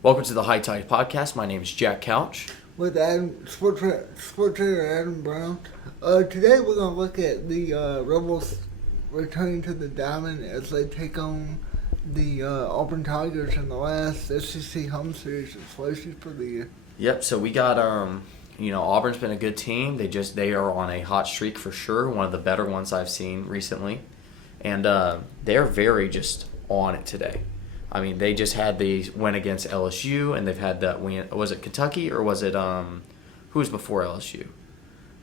Welcome to the Hotty podcast. My name is Jack Couch. With sports writer Adam Brown. Today we're going to look at the Rebels returning to the Diamond as they take on the Auburn Tigers in the last SEC home series exclusive for the year. Yep. So we got Auburn's been a good team. They are on a hot streak for sure. One of the better ones I've seen recently, and they're very just on it today. I mean, they just had the win against LSU, and they've had that win. Was it Kentucky or was it who was before LSU?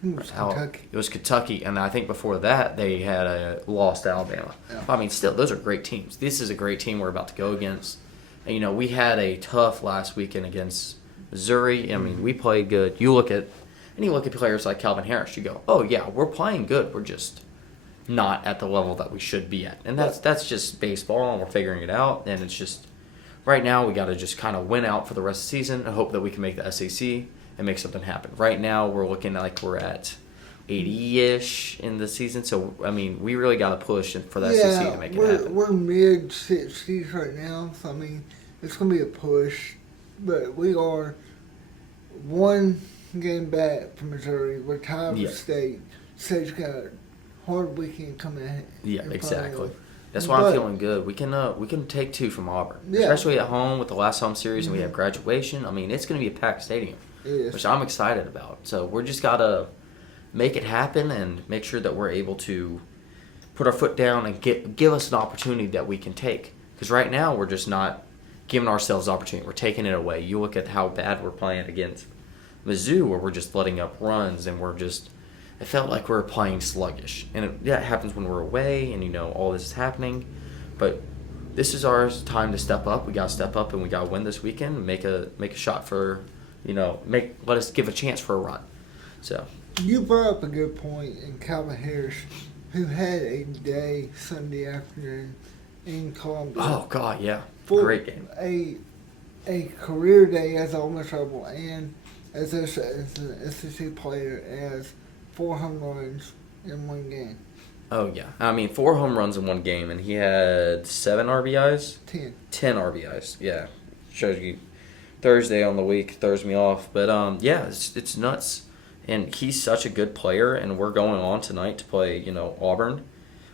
It was Kentucky. It was Kentucky, and I think before that they had lost to Alabama. Yeah. I mean, still, those are great teams. This is a great team we're about to go against. And, we had a tough last weekend against Missouri. I mean, we played good. You look at players like Calvin Harris, you go, oh, yeah, we're playing good. We're just not at the level that we should be at. And that's just baseball, and we're figuring it out. And it's just, right now, we got to just kind of win out for the rest of the season and hope that we can make the SEC and make something happen. Right now, we're looking like we're at 80-ish in the season. So, I mean, we really got to push for the SEC to make it happen. We're mid-60s right now, so, I mean, it's going to be a push. But we are one game back from Missouri. We're tied with State. State's got a hard weekend coming ahead. Yeah, exactly. That's why I'm feeling good. We can take two from Auburn, especially at home with the last home series, and we have graduation. I mean, it's going to be a packed stadium, which I'm excited about. So we're just got to make it happen and make sure that we're able to put our foot down and give us an opportunity that we can take. Because right now we're just not giving ourselves opportunity. We're taking it away. You look at how bad we're playing against Mizzou, where we're just letting up runs, and it felt like we were playing sluggish. And it happens when we're away and, all this is happening. But this is our time to step up. We got to step up and we got to win this weekend and make a shot for, let us give a chance for a run. So you brought up a good point in Calvin Harris, who had a day Sunday afternoon in Columbia. Oh, God, yeah. Great game. A career day as an Ole Miss Rebel and as an SEC player as 4 home runs in one game. Oh, yeah. I mean, 4 home runs in one game, and he had 7 RBIs? 10 RBIs, yeah. Shows you Thursday on the week throws me off. But, it's nuts. And he's such a good player, and we're going on tonight to play, Auburn,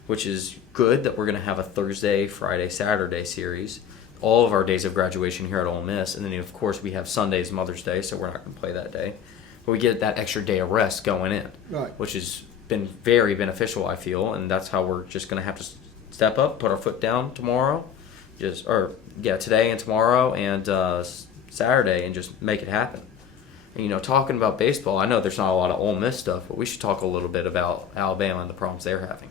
which is good that we're going to have a Thursday, Friday, Saturday series. All of our days of graduation here at Ole Miss. And then, of course, we have Sunday's Mother's Day, so we're not going to play that day. But we get that extra day of rest going in, which has been very beneficial, I feel. And that's how we're just going to have to step up, put our foot down tomorrow. Today and tomorrow and Saturday and just make it happen. And, talking about baseball, I know there's not a lot of Ole Miss stuff, but we should talk a little bit about Alabama and the problems they're having.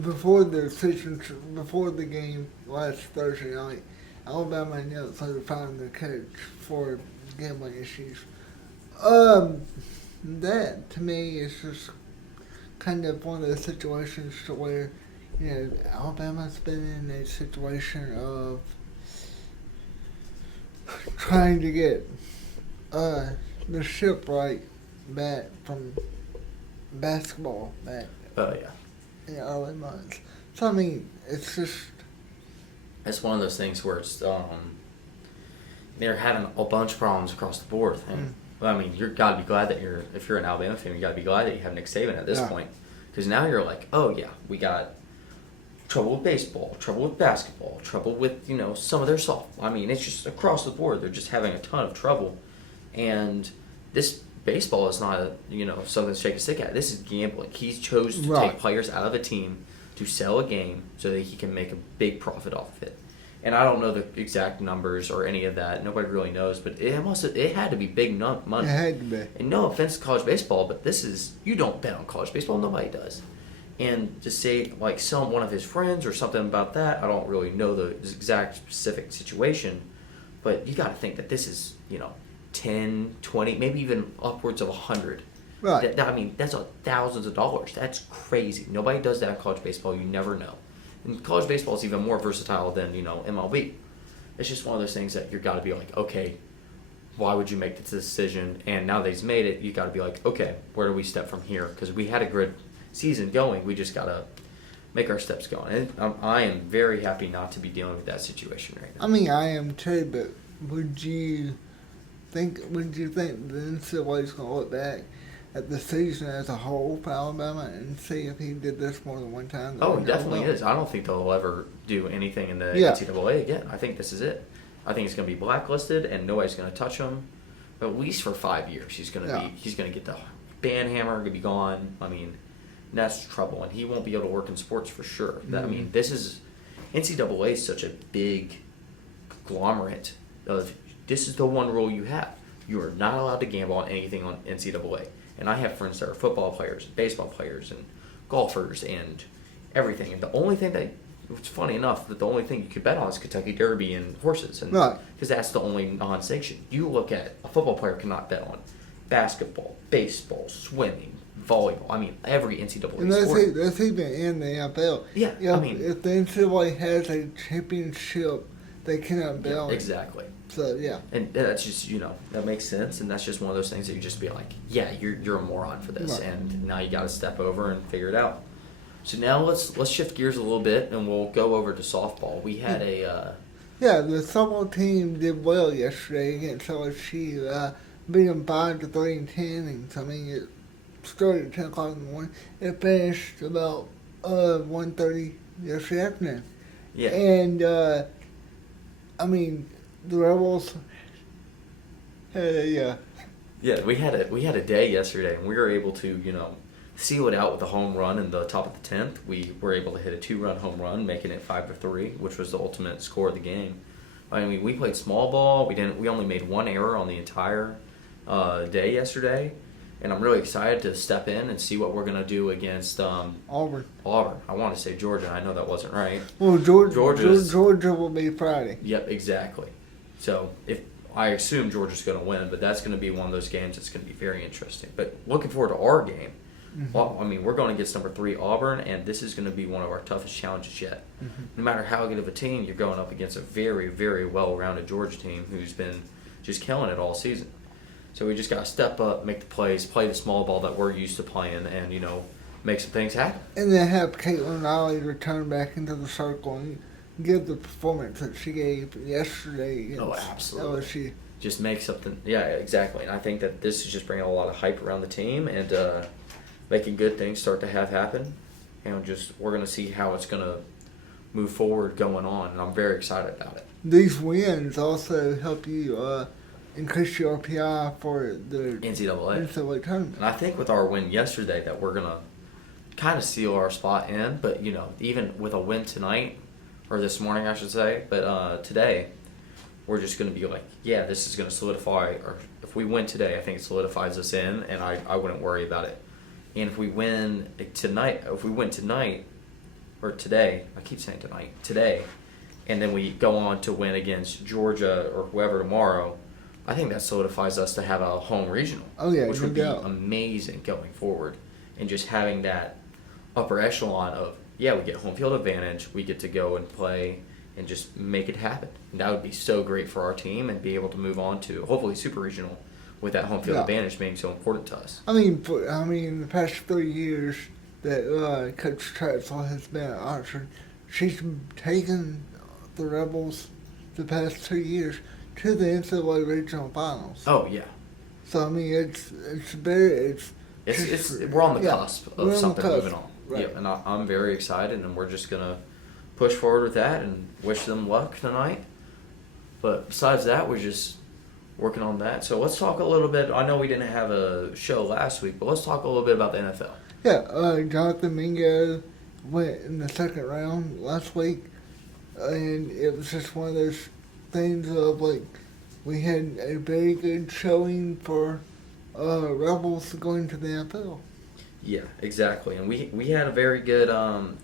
Before the game last Thursday night, Alabama announced they were firing their coach for gambling issues. That to me is just kind of one of those situations to where, Alabama's been in a situation of trying to get the shipwright back from basketball back. Oh, yeah. In the early months. So, I mean, it's just... It's one of those things where it's... they're having a bunch of problems across the board. And, I mean, you've got to be glad that if you're an Alabama fan, you got to be glad that you have Nick Saban at this point. Because now you're like, oh, yeah, we got trouble with baseball, trouble with basketball, trouble with, some of their softball. I mean, it's just across the board. They're just having a ton of trouble. And this baseball is not, something to shake a stick at. This is gambling. He's chosen to take players out of a team to sell a game so that he can make a big profit off of it. And I don't know the exact numbers or any of that. Nobody really knows, but it had to be big money. It had to be. And no offense to college baseball, but you don't bet on college baseball. Nobody does. And to say like one of his friends or something about that, I don't really know the exact specific situation, but you got to think that this is 10, 20, maybe even upwards of 100. Right. I mean, that's thousands of dollars. That's crazy. Nobody does that in college baseball. You never know. And college baseball is even more versatile than, MLB. It's just one of those things that you've got to be like, okay, why would you make this decision? And now that he's made it, you got to be like, okay, where do we step from here? Because we had a good season going. We just got to make our steps going. And I am very happy not to be dealing with that situation right now. I mean, I am too, but would you think the NCAA is going to look back at the season as a whole for Alabama and see if he did this more than one time? Oh, it definitely is. I don't think they'll ever do anything in the NCAA again. I think this is it. I think he's going to be blacklisted and nobody's going to touch him. At least for 5 years, he's going to get the ban hammer, going to be gone. I mean, that's trouble, and he won't be able to work in sports for sure. I mean, NCAA is such a big conglomerate of this is the one rule you have. You are not allowed to gamble on anything on NCAA. And I have friends that are football players, baseball players, and golfers, and everything. And the only thing it's funny enough that the only thing you could bet on is Kentucky Derby and horses, and because that's the only non-sanctioned. You look at a football player cannot bet on basketball, baseball, swimming, volleyball. I mean, every NCAA and sport. That's even in the NFL. Yeah, I mean, if the NCAA has a championship, they cannot bet on it. Exactly. So, yeah. And that's just, that makes sense, and that's just one of those things that you just be like, yeah, you're a moron for this, and now you got to step over and figure it out. So now let's shift gears a little bit, and we'll go over to softball. We had the softball team did well yesterday against LSU. Beat them 5-3 in 10 innings. I mean, it started at 10 o'clock in the morning. It finished about 1:30 yesterday afternoon. Yeah. And I mean, the Rebels had a we had a day yesterday, and we were able to seal it out with a home run in the top of the 10th. We were able to hit a 2-run home run, making it 5-3, which was the ultimate score of the game. I mean, we played small ball. We only made one error on the entire day yesterday, and I'm really excited to step in and see what we're gonna do against Auburn. I want to say Georgia. I know that wasn't right. Well, Georgia will be Friday. Yep, exactly. So I assume Georgia's going to win, but that's going to be one of those games that's going to be very interesting. But looking forward to our game. Mm-hmm. Well, I mean, we're going against number 3 Auburn, and this is going to be one of our toughest challenges yet. Mm-hmm. No matter how good of a team, you're going up against a very, very well-rounded Georgia team who's been just killing it all season. So we just got to step up, make the plays, play the small ball that we're used to playing, and make some things happen. And then have Caitlin Riley return back into the circle and give the performance that she gave yesterday. Oh, absolutely. LSU. Just make something. Yeah, exactly. And I think that this is just bringing a lot of hype around the team and making good things start to happen. And we're going to see how it's going to move forward going on. And I'm very excited about it. These wins also help you increase your RPI for the NCAA tournament. And I think with our win yesterday that we're going to kind of seal our spot in. But, even with a win tonight, or this morning, I should say, but today, we're just going to be like, yeah, this is going to solidify, or if we win today, I think it solidifies us in, and I wouldn't worry about it. And if we win tonight, or today, I keep saying today, and then we go on to win against Georgia or whoever tomorrow, I think that solidifies us to have a home regional, which would be amazing going forward, and just having that upper echelon of, yeah, we get home field advantage. We get to go and play and just make it happen. And that would be so great for our team and be able to move on to hopefully super regional with that home field advantage being so important to us. I mean, the past 3 years that Coach Traxel has been at Oxford, she's taken the Rebels the past 2 years to the NCAA regional finals. Oh yeah. So I mean, we're on the cusp of something moving on. Right. Yeah, and I'm very excited, and we're just going to push forward with that and wish them luck tonight. But besides that, we're just working on that. So let's talk a little bit. I know we didn't have a show last week, but let's talk a little bit about the NFL. Yeah, Jonathan Mingo went in the second round last week, and it was just one of those things of, like, we had a very good showing for Rebels going to the NFL. Yeah, exactly. And we had a very good,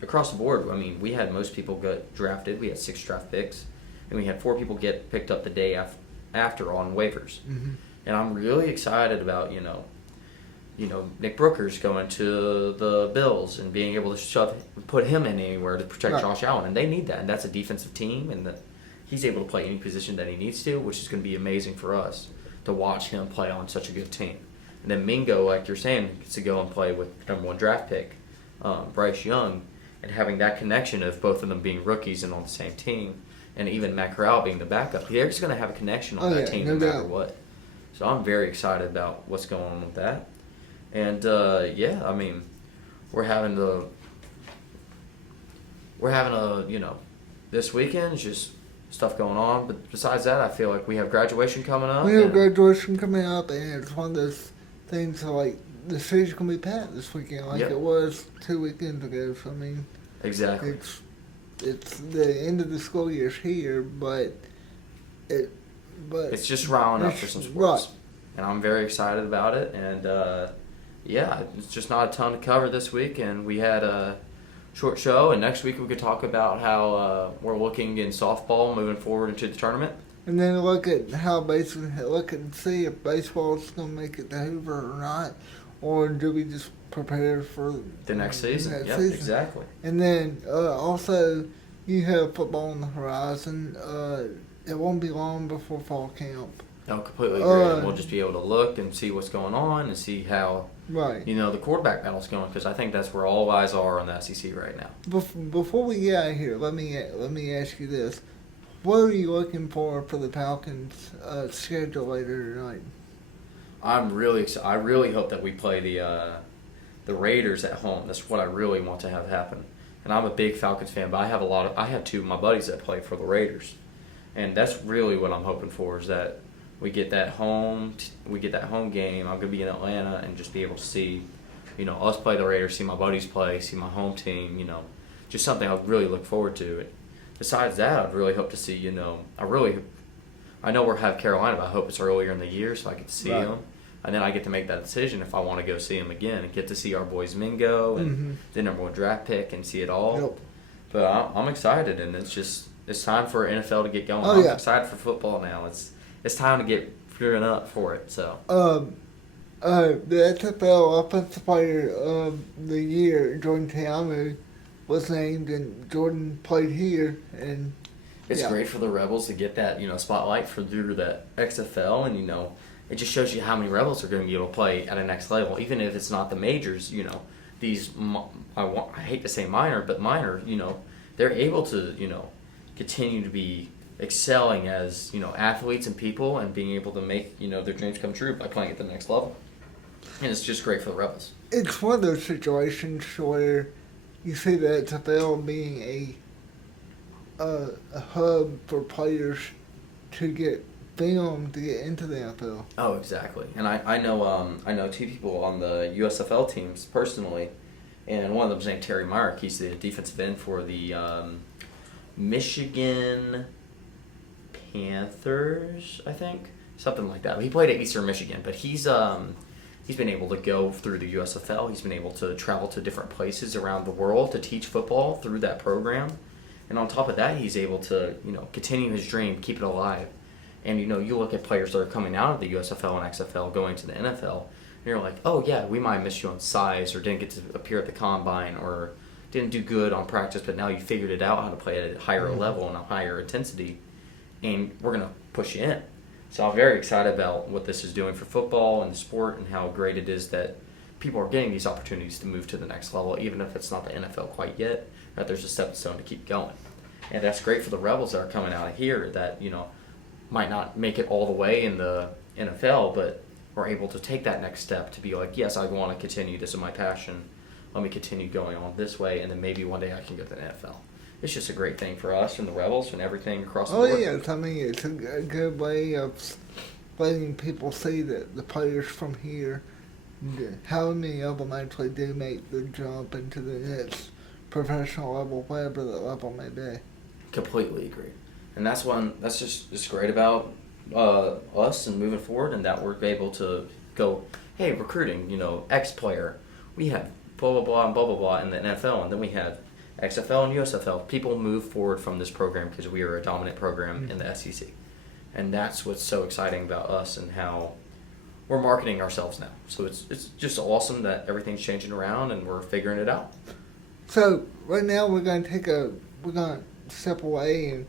across the board, I mean, we had most people get drafted. We had 6 draft picks. And we had 4 people get picked up the day after on waivers. Mm-hmm. And I'm really excited about, Nick Brookers going to the Bills and being able to put him in anywhere to protect Josh Allen. And they need that. And that's a defensive team. And he's able to play any position that he needs to, which is going to be amazing for us to watch him play on such a good team. And then Mingo, like you're saying, gets to go and play with number 1 draft pick, Bryce Young, and having that connection of both of them being rookies and on the same team, and even Matt Corral being the backup, they're just going to have a connection on that team no matter what. So I'm very excited about what's going on with that. And, I mean, we're having a, this weekend is just stuff going on. But besides that, I feel like we have graduation coming up. We have graduation coming up, and it's one of those things like the city's going to be packed this weekend like it was 2 weekends ago. So, I mean, exactly. It's the end of the school year's here, but it's just riling up for some sports. Right. And I'm very excited about it. And, it's just not a ton to cover this week. And we had a short show. And next week we could talk about how we're looking in softball moving forward into the tournament. And then look at how look and see if baseball's going to make it to Hoover or not. Or do we just prepare for the next season? Yeah, exactly. And then also you have football on the horizon. It won't be long before fall camp. No, completely agree. We'll just be able to look and see what's going on and see how the quarterback battle's going, because I think that's where all eyes are on the SEC right now. Before we get out of here, let me ask you this: what are you looking for the Falcons' schedule later tonight? I'm really excited. I really hope that we play the Raiders at home. That's what I really want to have happen. And I'm a big Falcons fan, but I have two of my buddies that play for the Raiders, and that's really what I'm hoping for, is that we get that home game. I'm gonna be in Atlanta and just be able to see, us play the Raiders, see my buddies play, see my home team. Just something I really look forward to. Besides that, I'd really hope to see. I know we'll have Carolina, but I hope it's earlier in the year so I get to see them. And then I get to make that decision if I want to go see them again and get to see our boys Mingo and the number 1 draft pick and see it all. Yep. But I'm excited, and it's time for NFL to get going. I'm excited for football now. It's time to get gearing up for it. So. The XFL Offensive Player of the Year, Jordan Ta'amu, was named, and Jordan played here, and. It's great for the Rebels to get that, spotlight through the XFL, and, it just shows you how many Rebels are going to be able to play at a next level, even if it's not the majors, these, I hate to say minor, but minor, they're able to, continue to be excelling as, athletes and people, and being able to make, their dreams come true by playing at the next level. And it's just great for the Rebels. It's one of those situations where you see the XFL being a hub for players to get film to get into the NFL. Oh, exactly. And I know 2 people on the USFL teams personally, and one of them's named Terry Mark. He's the defensive end for the Michigan Panthers, I think, something like that. He played at Eastern Michigan, but he's been able to go through the USFL. He's been able to travel to different places around the world to teach football through that program. And on top of that, he's able to, continue his dream, keep it alive. And, you look at players that are coming out of the USFL and XFL going to the NFL, and you're like, oh, yeah, we might miss you on size, or didn't get to appear at the combine, or didn't do good on practice, but now you figured it out how to play at a higher level and a higher intensity, and we're going to push you in. So I'm very excited about what this is doing for football and the sport, and how great it is that people are getting these opportunities to move to the next level, even if it's not the NFL quite yet. That there's a stepping stone to keep going. And that's great for the Rebels that are coming out of here that, might not make it all the way in the NFL, but are able to take that next step to be like, yes, I want to continue. This is my passion. Let me continue going on this way, and then maybe one day I can go to the NFL. It's just a great thing for us and the Rebels and everything across the board. Oh, yes. I mean, it's a good way of letting people see that the players from here, how many of them actually do make the jump into the next professional level, whatever the level may be. Completely agree. And that's just great about us and moving forward, and that we're able to go, hey, recruiting, X player. We have blah, blah, blah, and blah, blah, blah in the NFL, and then we have XFL and USFL. People move forward from this program because we are a dominant program in the SEC. And that's what's so exciting about us and how we're marketing ourselves now. So it's just awesome that everything's changing around and we're figuring it out. So right now we're gonna step away, and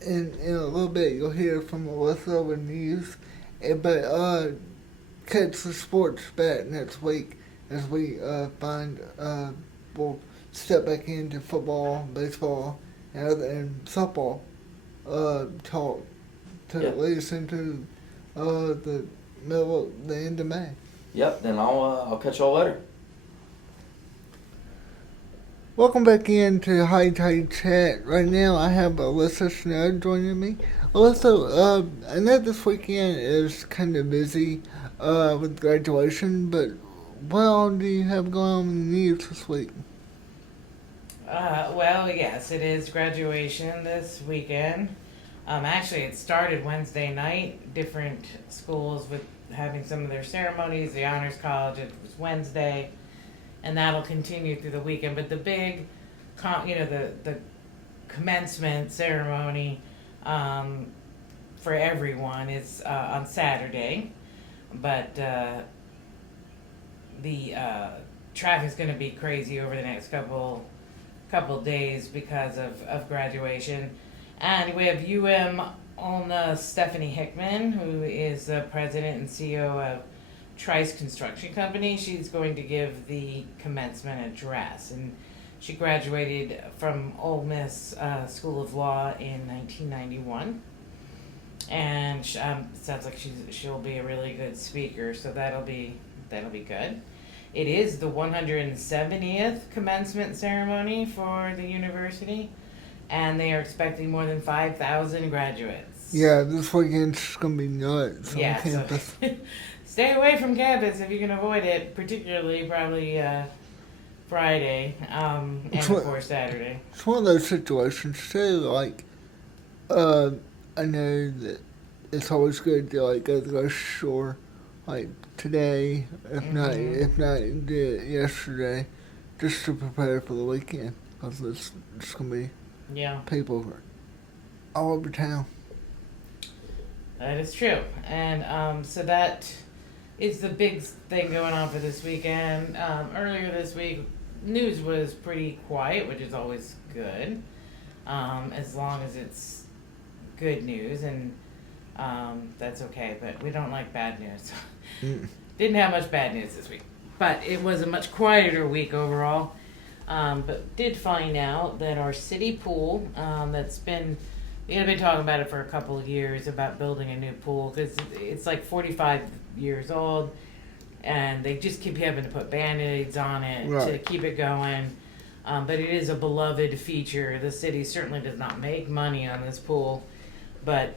in a little bit you'll hear from Alyssa with news, but catch the sports back next week as we we'll step back into football, baseball, and softball talk to lead us into the end of May. Yep. Then I'll catch y'all later. Welcome back into Hotty Chat. Right now, I have Alyssa Snow joining me. Alyssa, I know this weekend is kind of busy with graduation, but what all do you have going on in the news this week? Well, yes, it is graduation this weekend. Actually, it started Wednesday night. Different schools with having some of their ceremonies. The Honors College, it was Wednesday, and that'll continue through the weekend. But the big, the commencement ceremony for everyone is on Saturday. But the traffic's going to be crazy over the next couple days because of graduation. And we have UM Stephanie Hickman, who is the president and CEO of Trice Construction Company. She's going to give the commencement address. And she graduated from Ole Miss School of Law in 1991. And sounds like she'll be a really good speaker, so that'll be good. It is the 170th commencement ceremony for the university, and they are expecting more than 5,000 graduates. Yeah, this weekend's going to be nuts on campus. So stay away from campus if you can avoid it, particularly probably Friday and, of course, Saturday. It's one of those situations, too, like, I know that it's always good to, like, go to the grocery store, like, today, if not yesterday, just to prepare for the weekend, because it's going to be people all over town. That is true. And so that is the big thing going on for this weekend. Earlier this week, news was pretty quiet, which is always good, as long as it's good news, and that's okay, but we don't like bad news. Didn't have much bad news this week, but it was a much quieter week overall. But did find out that our city pool, that's been, we've been talking about it for a couple of years about building a new pool, because it's like 45 years old, and they just keep having to put Band-Aids on it to keep it going. But it is a beloved feature. The city certainly does not make money on this pool, but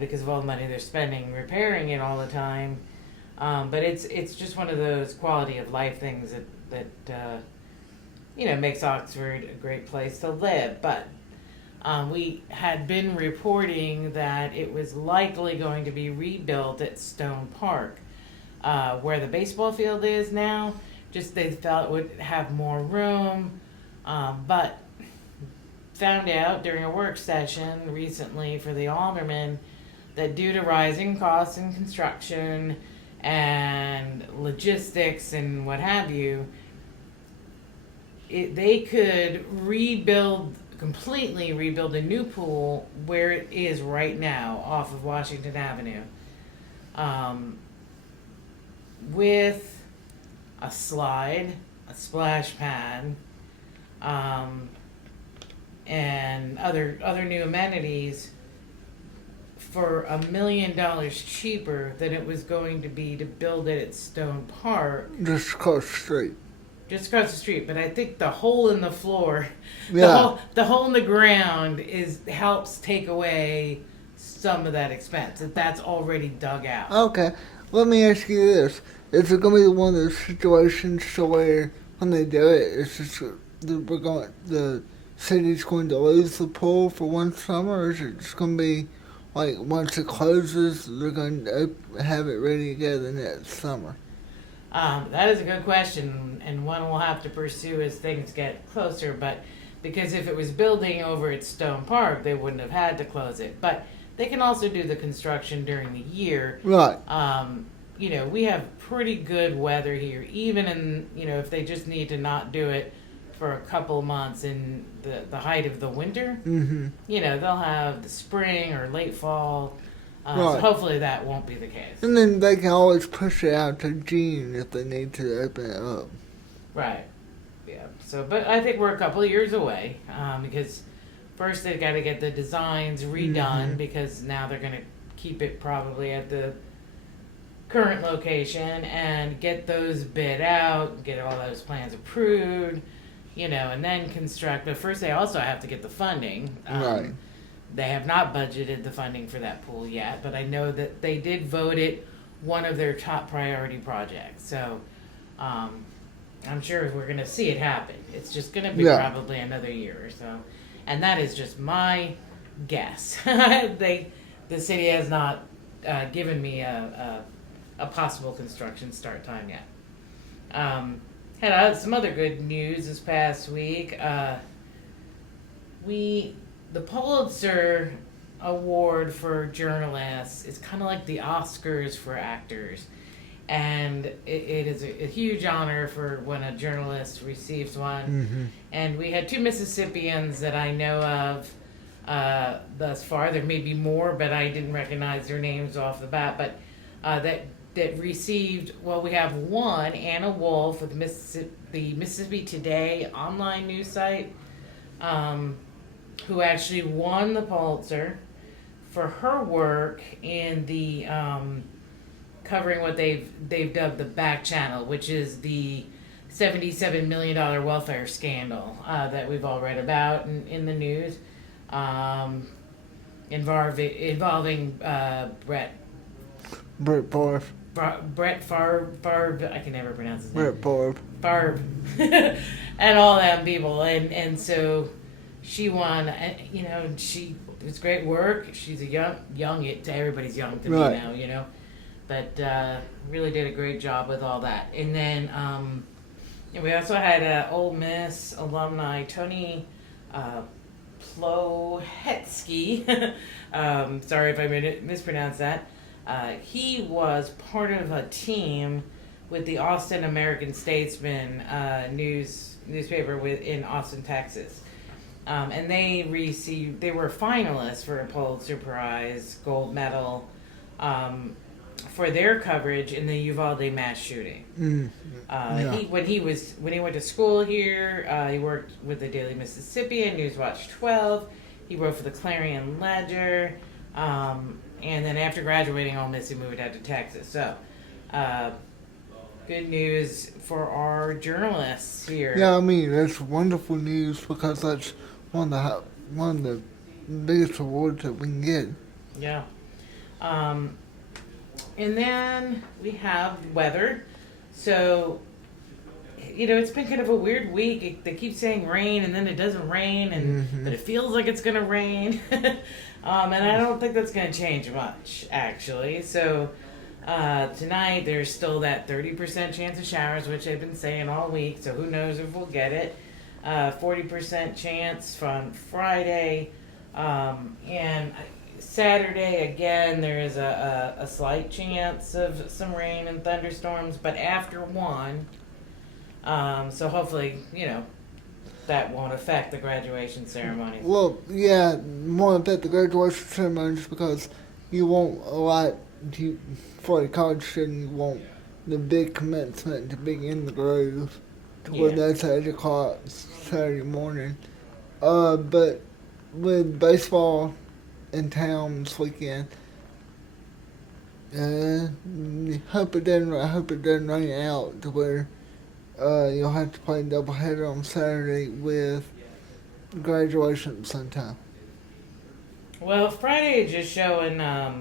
because of all the money they're spending repairing it all the time. But it's just one of those quality of life things that makes Oxford a great place to live. But we had been reporting that it was likely going to be rebuilt at Stone Park, where the baseball field is now. Just they felt it would have more room, but found out during a work session recently for the aldermen that due to rising costs in construction and logistics and what have you, they could completely rebuild a new pool where it is right now off of Washington Avenue, with a slide, a splash pad, and other new amenities for $1 million cheaper than it was going to be to build it at Stone Park. Just across the street. Just across the street, but I think the hole in the floor, the hole in the ground helps take away some of that expense. That's already dug out. Okay, let me ask you this: is it going to be one of those situations where when they do it, it's just the city's going to lose the pool for one summer, or is it just going to be like once it closes, they're going to have it ready to go the next summer? That is a good question, and one we'll have to pursue as things get closer. But because if it was building over at Stone Park, they wouldn't have had to close it. But they can also do the construction during the year. Right. We have pretty good weather here, even in, if they just need to not do it for a couple months in the height of the winter. Mm-hmm. They'll have the spring or late fall. Right. So hopefully that won't be the case. And then they can always push it out to June if they need to open it up. Right. Yeah. But I think we're a couple of years away because first they've got to get the designs redone because now they're going to keep it probably at the current location and get those bid out, get all those plans approved, and then construct. But first they also have to get the funding. Right. They have not budgeted the funding for that pool yet, but I know that they did vote it one of their top priority projects. So I'm sure we're going to see it happen. It's just going to be probably another year or so. And that is just my guess. The city has not given me a possible construction start time yet. Had some other good news this past week. The Pulitzer Award for journalists is kind of like the Oscars for actors. And it is a huge honor for when a journalist receives one. And we had 2 Mississippians that I know of thus far. There may be more, but I didn't recognize their names off the bat. But that received, we have one, Anna Wolf of the Mississippi Today online news site, who actually won the Pulitzer for her work in the covering what they've dubbed the back channel, which is the $77 million welfare scandal that we've all read about in the news, involving Brett Favre, I can never pronounce his name. Brett Favre, and all them people, and so she won. It was great work. She's a young. Everybody's young to me now, but really did a great job with all that. And then we also had Ole Miss alumni Tony Plohetsky. Sorry if I mispronounced that. He was part of a team with the Austin American-Statesman newspaper in Austin, Texas. And they were finalists for a Pulitzer Prize gold medal for their coverage in the Uvalde mass shooting. When he went to school here, he worked with the Daily Mississippian, Newswatch 12. He wrote for the Clarion Ledger. And then after graduating Ole Miss, he moved out to Texas. So, good news for our journalists here. Yeah, I mean, that's wonderful news because that's one of the biggest awards that we can get. Yeah. And then we have weather. So, it's been kind of a weird week. They keep saying rain, and then it doesn't rain, but it feels like it's going to rain. And I don't think that's going to change much, actually. So, tonight there's still that 30% chance of showers, which I've been saying all week, so who knows if we'll get it. 40% chance from Friday. And Saturday, again, there is a slight chance of some rain and thunderstorms, but after 1. So hopefully, that won't affect the graduation ceremonies. Well, yeah, won't affect the graduation ceremonies because you won't for the college student, you want the big commencement to be in the Grove, where that's at 8 o'clock Saturday morning. But with baseball in town this weekend, I hope it doesn't rain out to where you'll have to play a doubleheader on Saturday with graduation at the same time. Well, Friday is just showing, a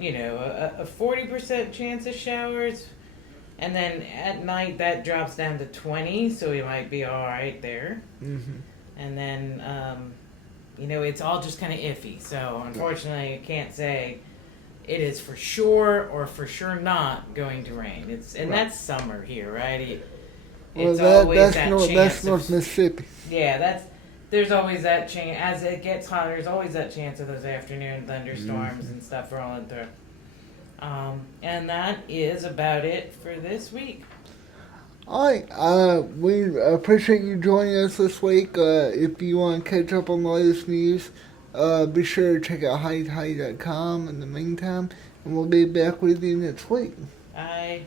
40% chance of showers, and then at night that drops down to 20, so we might be all right there. And then, it's all just kind of iffy. So unfortunately, you can't say it is for sure or for sure not going to rain. That's summer here, right? It's always that chance. That's North Mississippi. Yeah, there's always that chance. As it gets hotter, there's always that chance of those afternoon thunderstorms and stuff rolling through. And that is about it for this week. All right. We appreciate you joining us this week. If you want to catch up on the latest news, be sure to check out HottyToddy.com in the meantime, and we'll be back with you next week. Bye.